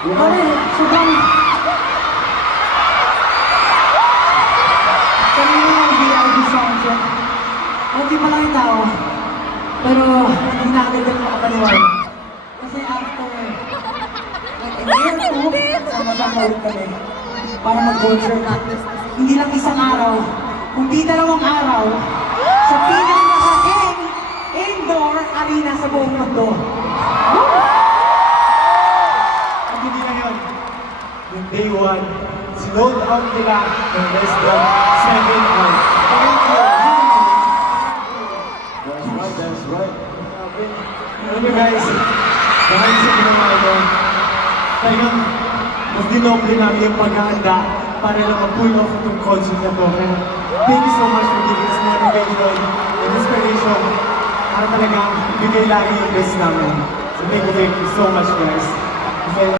Pare, sobrang... Kanina ng VIP soundcheck. Okay pa lang yung tao. Pero hindi na agad yung makapaniwala. Kasi after like a year or two, sama-sama ulit kami para mag-concert. Hindi lang isang araw, kundi dalawang araw sa pinakamalaking indoor arena sa buong mundo. At hindi na yun. Yung day 1, sinod out nila ng less than 7 hours. Thank you. That's right, that's right. Alam mo guys, dahil sa ginawa nyo, talagang mas dinoble namin yung paghahanda para lang mag-pull off itong concert na to. Kaya thank you so much for giving us motivation and inspiration para talagang ibigay lagi yung best namin. So thank you so much guys.